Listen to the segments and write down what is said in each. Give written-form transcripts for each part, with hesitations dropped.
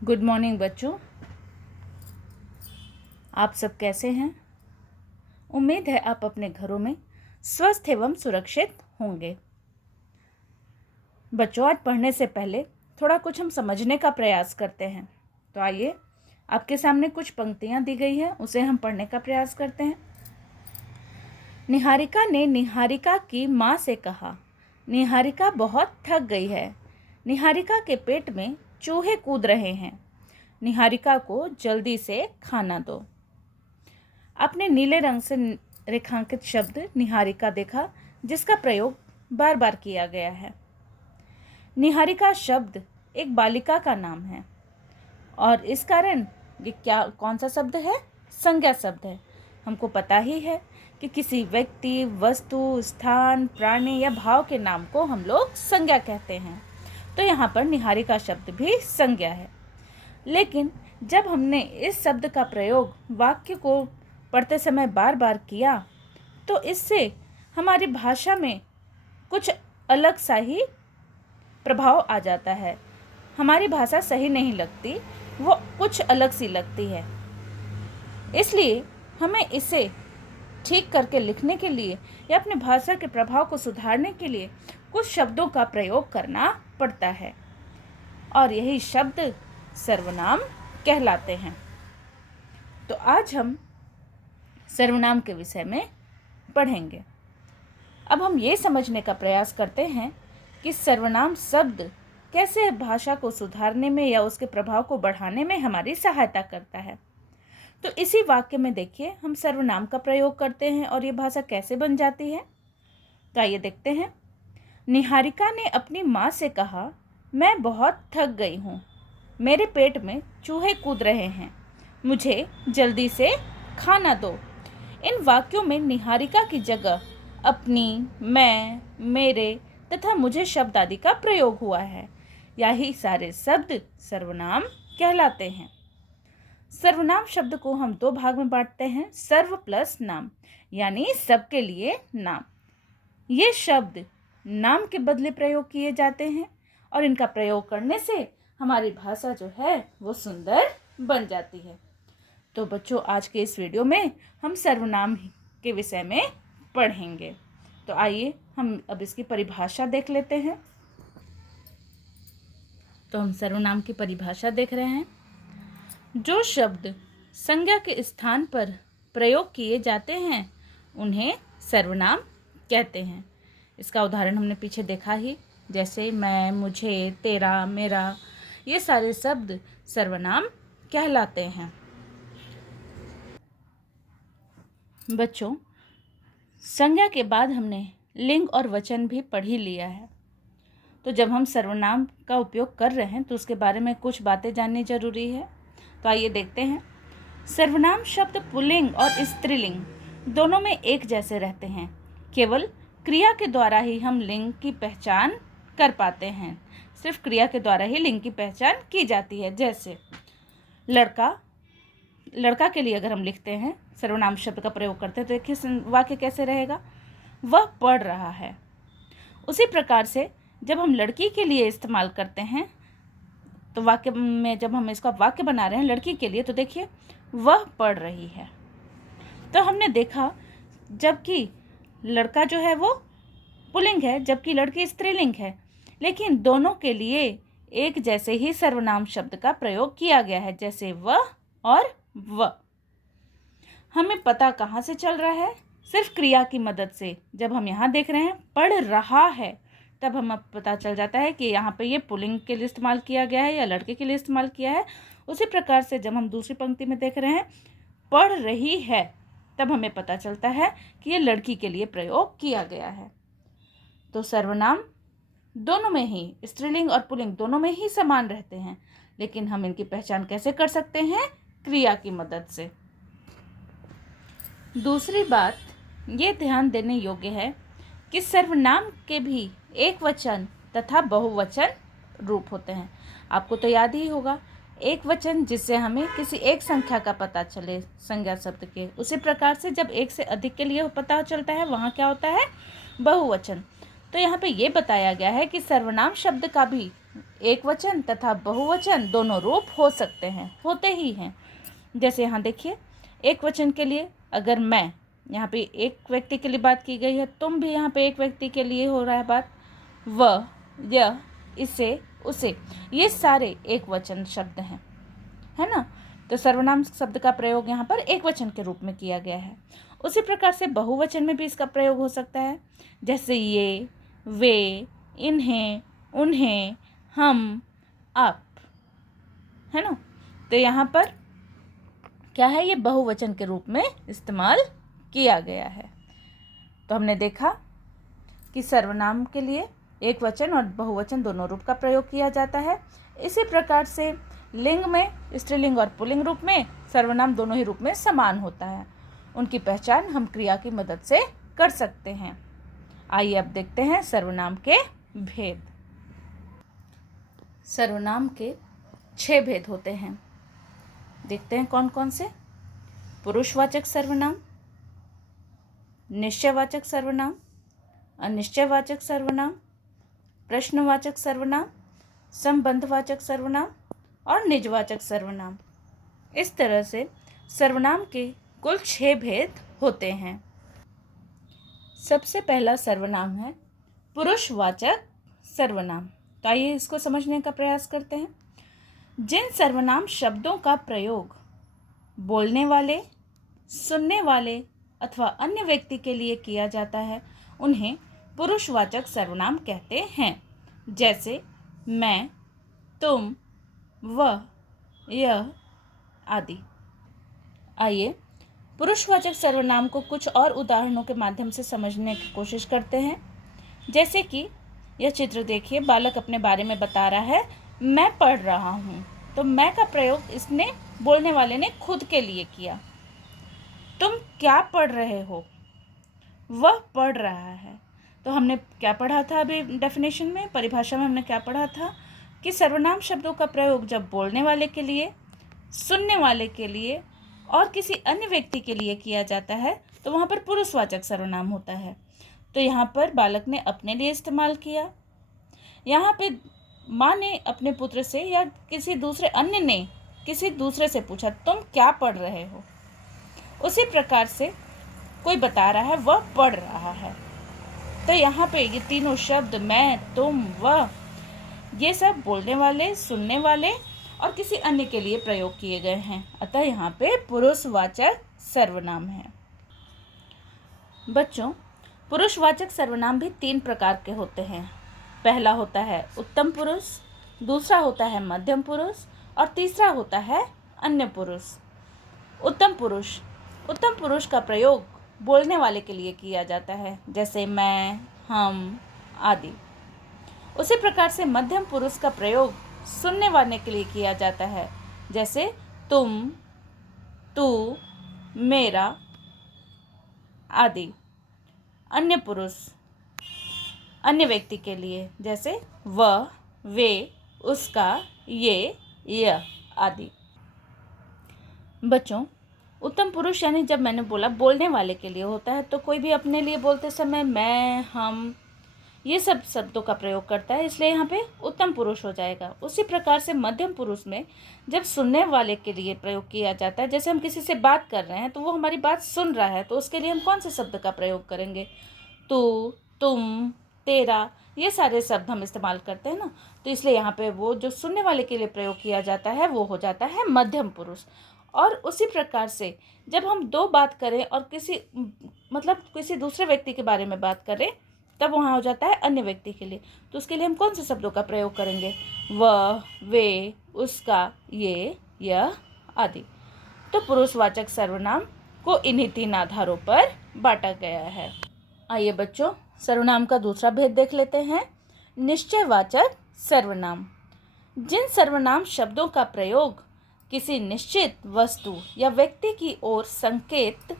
Good morning बच्चों, आप सब कैसे हैं। उम्मीद है आप अपने घरों में स्वस्थ एवं सुरक्षित होंगे। बच्चों, आज पढ़ने से पहले थोड़ा कुछ हम समझने का प्रयास करते हैं। तो आइए, आपके सामने कुछ पंक्तियां दी गई है, उसे हम पढ़ने का प्रयास करते हैं। निहारिका ने निहारिका की माँ से कहा, निहारिका बहुत थक गई है। निहारिका के पेट में चूहे कूद रहे हैं। निहारिका को जल्दी से खाना दो। आपने नीले रंग से रेखांकित शब्द निहारिका देखा, जिसका प्रयोग बार बार किया गया है। निहारिका शब्द एक बालिका का नाम है और इस कारण ये कौन सा शब्द है? संज्ञा शब्द है। हमको पता ही है कि किसी व्यक्ति, वस्तु, स्थान, प्राणी या भाव के नाम को हम लोग संज्ञा कहते हैं। तो यहाँ पर निहारिका शब्द भी संज्ञा है। लेकिन जब हमने इस शब्द का प्रयोग वाक्य को पढ़ते समय बार बार किया तो इससे हमारी भाषा में कुछ अलग सा ही प्रभाव आ जाता है। हमारी भाषा सही नहीं लगती, वो कुछ अलग सी लगती है। इसलिए हमें इसे ठीक करके लिखने के लिए या अपनी भाषा के प्रभाव को सुधारने के लिए कुछ शब्दों का प्रयोग करना पड़ता है और यही शब्द सर्वनाम कहलाते हैं। तो आज हम सर्वनाम के विषय में पढ़ेंगे। अब हम ये समझने का प्रयास करते हैं कि सर्वनाम शब्द कैसे भाषा को सुधारने में या उसके प्रभाव को बढ़ाने में हमारी सहायता करता है। तो इसी वाक्य में देखिए, हम सर्वनाम का प्रयोग करते हैं और ये भाषा कैसे बन जाती है। तो आइए देखते हैं। निहारिका ने अपनी माँ से कहा, मैं बहुत थक गई हूँ। मेरे पेट में चूहे कूद रहे हैं। मुझे जल्दी से खाना दो। इन वाक्यों में निहारिका की जगह अपनी, मैं, मेरे तथा मुझे शब्द आदि का प्रयोग हुआ है। यही सारे शब्द सर्वनाम कहलाते हैं। सर्वनाम शब्द को हम दो भाग में बांटते हैं, सर्व प्लस नाम, यानी सबके लिए नाम। ये शब्द नाम के बदले प्रयोग किए जाते हैं और इनका प्रयोग करने से हमारी भाषा जो है वो सुंदर बन जाती है। तो बच्चों, आज के इस वीडियो में हम सर्वनाम के विषय में पढ़ेंगे। तो आइए हम अब इसकी परिभाषा देख लेते हैं। तो हम सर्वनाम की परिभाषा देख रहे हैं। जो शब्द संज्ञा के स्थान पर प्रयोग किए जाते हैं उन्हें सर्वनाम कहते हैं। इसका उदाहरण हमने पीछे देखा ही, जैसे मैं, मुझे, तेरा, मेरा, ये सारे शब्द सर्वनाम कहलाते हैं। बच्चों, संज्ञा के बाद हमने लिंग और वचन भी पढ़ ही लिया है। तो जब हम सर्वनाम का उपयोग कर रहे हैं तो उसके बारे में कुछ बातें जाननी जरूरी है। तो आइए देखते हैं। सर्वनाम शब्द पुल्लिंग और स्त्रीलिंग दोनों में एक जैसे रहते हैं। केवल क्रिया के द्वारा ही हम लिंग की पहचान कर पाते हैं। सिर्फ क्रिया के द्वारा ही लिंग की पहचान की जाती है। जैसे लड़का के लिए अगर हम लिखते हैं, सर्वनाम शब्द का प्रयोग करते हैं, तो देखिए वाक्य कैसे रहेगा, वह पढ़ रहा है। उसी प्रकार से जब हम लड़की के लिए इस्तेमाल करते हैं तो वाक्य में जब हम इसका वाक्य बना रहे हैं लड़की के लिए, तो देखिए वह पढ़ रही है। तो हमने देखा, जबकि लड़का जो है वो पुल्लिंग है जबकि लड़की स्त्रीलिंग है, लेकिन दोनों के लिए एक जैसे ही सर्वनाम शब्द का प्रयोग किया गया है, जैसे वह और वह। हमें पता कहाँ से चल रहा है? सिर्फ क्रिया की मदद से। जब हम यहाँ देख रहे हैं पढ़ रहा है, तब हमें पता चल जाता है कि यहाँ पे ये पुल्लिंग के लिए इस्तेमाल किया गया है या लड़के के लिए इस्तेमाल किया है। उसी प्रकार से जब हम दूसरी पंक्ति में देख रहे हैं पढ़ रही है, तब हमें पता चलता है कि ये लड़की के लिए प्रयोग किया गया है। तो सर्वनाम दोनों में ही, स्त्रीलिंग और पुल्लिंग दोनों में ही समान रहते हैं, लेकिन हम इनकी पहचान कैसे कर सकते हैं? क्रिया की मदद से। दूसरी बात ये ध्यान देने योग्य है कि सर्वनाम के भी एक वचन तथा बहुवचन रूप होते हैं। आपको तो याद ही होगा, एक वचन जिससे हमें किसी एक संख्या का पता चले संज्ञा शब्द के। उसी प्रकार से जब एक से अधिक के लिए पता चलता है, वहाँ क्या होता है? बहुवचन। तो यहाँ पे ये बताया गया है कि सर्वनाम शब्द का भी एक वचन तथा बहुवचन दोनों रूप हो सकते हैं, होते ही हैं। जैसे यहाँ देखिए, एक वचन के लिए अगर मैं, यहाँ पे एक व्यक्ति के लिए बात की गई है, तुम भी यहाँ पे एक व्यक्ति के लिए हो रहा है बात, वह, यह, इसे, उसे, ये सारे एक वचन शब्द हैं, है ना। तो सर्वनाम शब्द का प्रयोग यहाँ पर एक वचन के रूप में किया गया है। उसी प्रकार से बहुवचन में भी इसका प्रयोग हो सकता है, जैसे ये, वे, इन्हें, उन्हें, हम, आप, है ना। तो यहाँ पर क्या है, ये बहुवचन के रूप में इस्तेमाल किया गया है। तो हमने देखा कि सर्वनाम के लिए एक वचन और बहुवचन दोनों रूप का प्रयोग किया जाता है। इसी प्रकार से लिंग में स्त्रीलिंग और पुल्लिंग रूप में सर्वनाम दोनों ही रूप में समान होता है। उनकी पहचान हम क्रिया की मदद से कर सकते हैं। आइए अब देखते हैं सर्वनाम के भेद। सर्वनाम के 6 भेद होते हैं। देखते हैं कौन कौन से। पुरुषवाचक सर्वनाम, निश्चयवाचक सर्वनाम, अनिश्चयवाचक सर्वनाम, प्रश्नवाचक सर्वनाम, संबंधवाचक सर्वनाम और निजवाचक सर्वनाम। इस तरह से सर्वनाम के कुल 6 भेद होते हैं। सबसे पहला सर्वनाम है पुरुषवाचक सर्वनाम। तो आइए इसको समझने का प्रयास करते हैं। जिन सर्वनाम शब्दों का प्रयोग बोलने वाले, सुनने वाले अथवा अन्य व्यक्ति के लिए किया जाता है, उन्हें पुरुषवाचक सर्वनाम कहते हैं। जैसे मैं, तुम, वह, यह आदि। आइए पुरुषवाचक सर्वनाम को कुछ और उदाहरणों के माध्यम से समझने की कोशिश करते हैं। जैसे कि यह चित्र देखिए, बालक अपने बारे में बता रहा है, मैं पढ़ रहा हूँ। तो मैं का प्रयोग इसने, बोलने वाले ने, खुद के लिए किया। तुम क्या पढ़ रहे हो? वह पढ़ रहा है। तो हमने क्या पढ़ा था अभी डेफिनेशन में, परिभाषा में हमने क्या पढ़ा था कि सर्वनाम शब्दों का प्रयोग जब बोलने वाले के लिए, सुनने वाले के लिए और किसी अन्य व्यक्ति के लिए किया जाता है तो वहाँ पर पुरुषवाचक सर्वनाम होता है। तो यहाँ पर बालक ने अपने लिए इस्तेमाल किया। यहाँ पे माँ ने अपने पुत्र से या किसी दूसरे अन्य ने किसी दूसरे से पूछा, तुम क्या पढ़ रहे हो? उसी प्रकार से कोई बता रहा है, वह पढ़ रहा है। तो यहाँ पे ये तीनों शब्द, मैं, तुम, वह, ये सब बोलने वाले, सुनने वाले और किसी अन्य के लिए प्रयोग किए गए हैं। अतः यहाँ पे पुरुषवाचक सर्वनाम है। बच्चों, पुरुषवाचक सर्वनाम भी 3 प्रकार के होते हैं। पहला होता है उत्तम पुरुष, दूसरा होता है मध्यम पुरुष और तीसरा होता है अन्य पुरुष। उत्तम पुरुष का प्रयोग बोलने वाले के लिए किया जाता है, जैसे मैं, हम आदि। उसी प्रकार से मध्यम पुरुष का प्रयोग सुनने वाले के लिए किया जाता है, जैसे तुम, तू, मेरा आदि। अन्य पुरुष अन्य व्यक्ति के लिए, जैसे वह, वे, उसका, ये, यह आदि। बच्चों, उत्तम पुरुष यानी जब मैंने बोला बोलने वाले के लिए होता है, तो कोई भी अपने लिए बोलते समय मैं, हम, ये सब शब्दों का प्रयोग करता है, इसलिए यहाँ पे उत्तम पुरुष हो जाएगा। उसी प्रकार से मध्यम पुरुष में जब सुनने वाले के लिए प्रयोग किया जाता है, जैसे हम किसी से बात कर रहे हैं तो वो हमारी बात सुन रहा है, तो उसके लिए हम कौन से शब्द का प्रयोग करेंगे? तू, तुम, तेरा, ये सारे शब्द हम इस्तेमाल करते हैं ना। तो इसलिए यहाँ पे वो जो सुनने वाले के लिए प्रयोग किया जाता है वो हो जाता है मध्यम पुरुष। और उसी प्रकार से जब हम 2 बात करें और किसी दूसरे व्यक्ति के बारे में बात करें, तब वहाँ हो जाता है अन्य व्यक्ति के लिए। तो उसके लिए हम कौन से शब्दों का प्रयोग करेंगे? वह, वे, उसका, ये, यह आदि। तो पुरुषवाचक सर्वनाम को इन्हीं 3 आधारों पर बांटा गया है। आइए बच्चों, सर्वनाम का दूसरा भेद देख लेते हैं, निश्चयवाचक सर्वनाम। जिन सर्वनाम शब्दों का प्रयोग किसी निश्चित वस्तु या व्यक्ति की ओर संकेत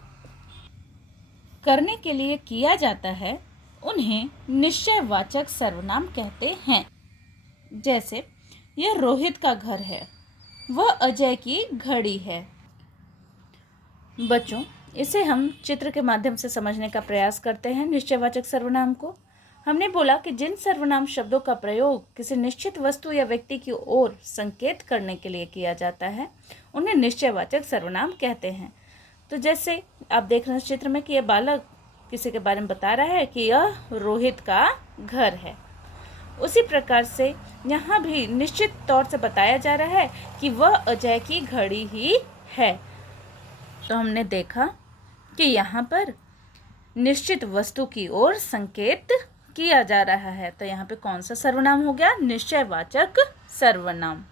करने के लिए किया जाता है, उन्हें निश्चयवाचक सर्वनाम कहते हैं। जैसे यह रोहित का घर है, वह अजय की घड़ी है। बच्चों, इसे हम चित्र के माध्यम से समझने का प्रयास करते हैं निश्चयवाचक सर्वनाम को। हमने बोला कि जिन सर्वनाम शब्दों का प्रयोग किसी निश्चित वस्तु या व्यक्ति की ओर संकेत करने के लिए किया जाता है उन्हें निश्चयवाचक सर्वनाम कहते हैं। तो जैसे आप देख रहे हैं इस चित्र में कि यह बालक किसी के बारे में बता रहा है कि यह रोहित का घर है। उसी प्रकार से यहाँ भी निश्चित तौर से बताया जा रहा है कि वह अजय की घड़ी ही है। तो हमने देखा कि यहाँ पर निश्चित वस्तु की ओर संकेत किया जा रहा है। तो यहाँ पे कौन सा सर्वनाम हो गया? निश्चयवाचक सर्वनाम।